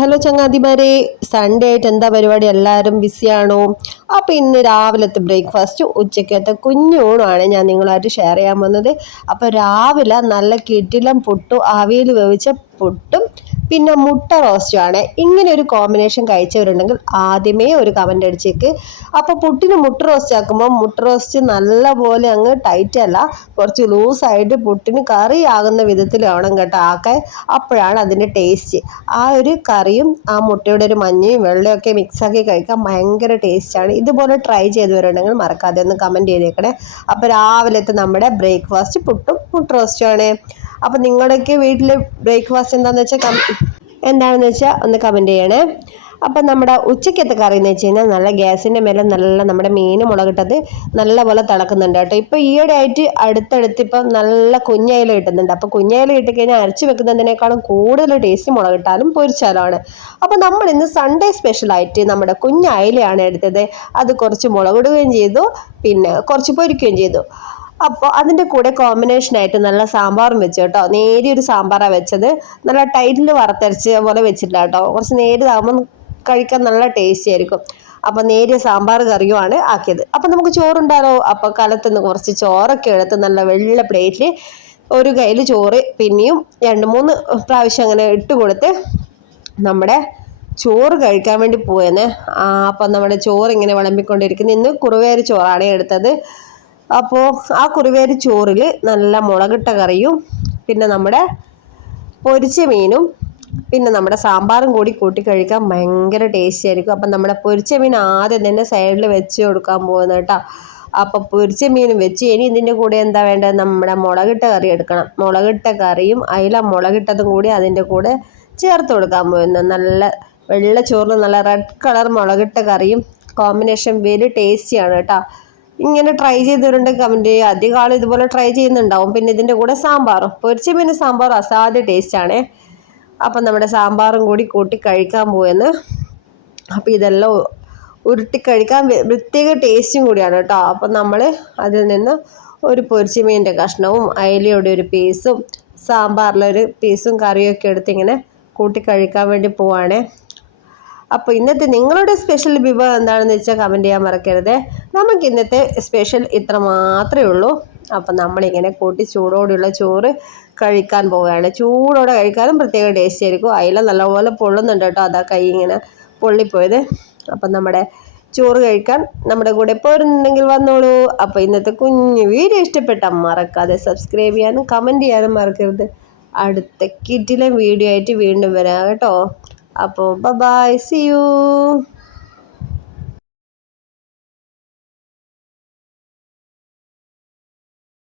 Hello ചങ്ങാതിമാരെ Sunday ആയിട്ട് എന്താ പരിപാടി? എല്ലാവരും ബിസിയാണോ അപ്പോൾ ഇന്ന് രാവിലത്തെ ബ്രേക്ക്ഫാസ്റ്റ് ഉച്ചക്കത്തെ കുഞ്ഞൂണാണ് ഞാൻ നിങ്ങളായിട്ട് ഷെയർ ചെയ്യാൻ വന്നത്. അപ്പോൾ രാവിലെ നല്ല കിടിലം പുട്ടും ആവിയിൽ വേവിച്ച പുട്ടും പിന്നെ മുട്ട റോസ്റ്റും ആണ്. ഇങ്ങനെ ഒരു കോമ്പിനേഷൻ കഴിച്ചവരുണ്ടെങ്കിൽ ആദ്യമേ ഒരു കമന്റ് അടിച്ചേക്ക്. അപ്പോൾ പുട്ടിന് മുട്ട റോസ്റ്റ് ആക്കുമ്പോൾ മുട്ട റോസ്റ്റ് നല്ലപോലെ അങ്ങ് ടൈറ്റ് അല്ല. കുറച്ച് ലൂസായിട്ട് പുട്ടിന് കറി ആകുന്ന വിധത്തിൽ വേണം കേട്ടോ ആക്കാൻ. അപ്പോഴാണ് അതിന്റെ ടേസ്റ്റ് ആ ഒരു കറിയും ആ മുട്ടയുടെ ഒരു മഞ്ഞയും വെള്ളമൊക്കെ മിക്സാക്കി കഴിക്കാൻ ഭയങ്കര ടേസ്റ്റാണ് ഇതുപോലെ ട്രൈ ചെയ്തവരുണ്ടെങ്കിൽ മറക്കാതെ ഒന്ന് കമന്റ് ചെയ്തേക്കണേ. അപ്പോൾ രാവിലത്തെ നമ്മുടെ ബ്രേക്ക്ഫാസ്റ്റ് പുട്ടും മുട്ട റോസ്റ്റും ആണ്. അപ്പോൾ നിങ്ങളുടെയൊക്കെ വീട്ടിൽ ബ്രേക്ക്ഫാസ്റ്റ് എന്താണെന്ന് വെച്ചാൽ എന്താണെന്ന് വെച്ചാൽ ഒന്ന് കമന്റ് ചെയ്യണേ. അപ്പം നമ്മുടെ ഉച്ചയ്ക്കത്തെ കറി എന്ന് വെച്ച് കഴിഞ്ഞാൽ നല്ല ഗ്യാസിന്റെ മേലെ നല്ല നമ്മുടെ മീൻ മുളകിട്ടത് നല്ലപോലെ തിളക്കുന്നുണ്ട് കേട്ടോ. ഇപ്പോൾ ഈയിടെ ആയിട്ട് അടുത്തടുത്ത് ഇപ്പം നല്ല കുഞ്ഞയില കിട്ടുന്നുണ്ട്. അപ്പോൾ കുഞ്ഞയില കിട്ടിക്കഴിഞ്ഞാൽ അരച്ച് വെക്കുന്നതിനേക്കാളും കൂടുതൽ ടേസ്റ്റ് മുളകിട്ടാലും പൊരിച്ചാലുമാണ് അപ്പോൾ നമ്മൾ ഇന്ന് സൺഡേ സ്പെഷ്യലായിട്ട് നമ്മുടെ കുഞ്ഞയിലയാണ് എടുത്തത്. അത് കുറച്ച് മുളകിടുകയും ചെയ്തു. പിന്നെ കുറച്ച് പൊരിക്കുകയും ചെയ്തു. അപ്പോൾ അതിന്റെ കൂടെ കോമ്പിനേഷൻ ആയിട്ട് നല്ല സാമ്പാറും വെച്ചു കേട്ടോ. നേരിയൊരു സാമ്പാറാണ് വെച്ചത്. നല്ല ടൈറ്റിൽ വറുത്തരച്ച പോലെ വെച്ചിട്ടില്ല കേട്ടോ. കുറച്ച് നേരിതാകുമ്പോൾ കഴിക്കാൻ നല്ല ടേസ്റ്റി ആയിരിക്കും. അപ്പൊ നേരിയ സാമ്പാർ കറിയുമാണ് ആക്കിയത്. അപ്പൊ നമുക്ക് ചോറുണ്ടാലോ? അപ്പോൾ കലത്തുനിന്ന് കുറച്ച് ചോറൊക്കെ എടുത്ത് നല്ല വെള്ള പ്ലേറ്റിൽ ഒരു കയ്യിൽ ചോറ് പിന്നെയും രണ്ട് മൂന്ന് പ്രാവശ്യം അങ്ങനെ ഇട്ട് കൊടുത്ത് നമ്മുടെ ചോറ് കഴിക്കാൻ വേണ്ടി പോയെന്ന്. അപ്പം നമ്മുടെ ചോറ് ഇങ്ങനെ വിളമ്പിക്കൊണ്ടിരിക്കുന്നു. ഇന്ന് കുറുവേരി ചോറാണ് എടുത്തത്. അപ്പോൾ ആ കുറിവേരി ചോറിൽ നല്ല മുളകിട്ട കറിയും പിന്നെ നമ്മുടെ പൊരിച്ച മീനും പിന്നെ നമ്മുടെ സാമ്പാറും കൂടി കൂട്ടി കഴിക്കാൻ ഭയങ്കര ടേസ്റ്റി ആയിരിക്കും. അപ്പം നമ്മുടെ പൊരിച്ച മീൻ ആദ്യം തന്നെ സൈഡിൽ വെച്ച് കൊടുക്കാൻ പോകുന്നത് കേട്ടോ. അപ്പം പൊരിച്ച മീനും വെച്ച് ഇനി ഇതിന്റെ കൂടെ എന്താ വേണ്ടത്? നമ്മുടെ മുളകിട്ട കറി എടുക്കണം. മുളകിട്ട കറിയും അയില മുളകിട്ടതും കൂടി അതിന്റെ കൂടെ ചേർത്ത് കൊടുക്കാൻ പോകുന്നത്. നല്ല വെള്ള ചോറിന് നല്ല റെഡ് കളർ മുളകിട്ട കറിയും കോമ്പിനേഷൻ വെരി ടേസ്റ്റിയാണ് കേട്ടോ. ഇങ്ങനെ ട്രൈ ചെയ്തവരുണ്ടെങ്കിൽ കമന്റ് ചെയ്യുക അധികം ആൾ ഇതുപോലെ ട്രൈ ചെയ്യുന്നുണ്ടാവും. പിന്നെ ഇതിന്റെ കൂടെ സാമ്പാറും. പൊരിച്ച മീൻ സാമ്പാർ അസാധ്യ ടേസ്റ്റാണ് അപ്പം നമ്മുടെ സാമ്പാറും കൂടി കൂട്ടി കഴിക്കാൻ പോയെന്ന് അപ്പോൾ ഇതെല്ലാം ഉരുട്ടി കഴിക്കാൻ പ്രത്യേക ടേസ്റ്റും കൂടിയാണ് കേട്ടോ. അപ്പം നമ്മൾ അതിൽ നിന്ന് ഒരു പൊരിച്ച മീനിന്റെ കഷ്ണവും അയിലയുടെ ഒരു പീസും സാമ്പാറിലൊരു പീസും കറിയൊക്കെ എടുത്തിങ്ങനെ കൂട്ടി കഴിക്കാൻ വേണ്ടി പോവാണേ അപ്പോൾ ഇന്നത്തെ നിങ്ങളുടെ സ്പെഷ്യൽ വിഭവം എന്താണെന്ന് വെച്ചാൽ കമന്റ് ചെയ്യാൻ മറക്കരുത്. നമുക്ക് ഇന്നത്തെ സ്പെഷ്യൽ ഇത്ര മാത്രമേ ഉള്ളൂ. അപ്പം നമ്മളിങ്ങനെ കൂട്ടി ചൂടോടെയുള്ള ചോറ് കഴിക്കാൻ പോവുകയാണ്. ചൂടോടെ കഴിക്കാനും പ്രത്യേക ടേസ്റ്റ് ആയിരിക്കും. അയില നല്ലപോലെ പൊള്ളുന്നുണ്ട് കേട്ടോ. അതാ കൈ ഇങ്ങനെ പൊള്ളിപ്പോയത്. അപ്പം നമ്മുടെ ചോറ് കഴിക്കാൻ നമ്മുടെ കൂടെ പോരുന്നുണ്ടെങ്കിൽ വന്നോളൂ. അപ്പോൾ ഇന്നത്തെ കുഞ്ഞു വീഡിയോ ഇഷ്ടപ്പെട്ടാൽ മറക്കാതെ സബ്സ്ക്രൈബ് ചെയ്യാനും കമന്റ് ചെയ്യാനും മറക്കരുത്. അടുത്ത കിറ്റിലെ വീഡിയോ ആയിട്ട് വീണ്ടും വരാം കേട്ടോ. അപ്പോൾ ബൈ സി യു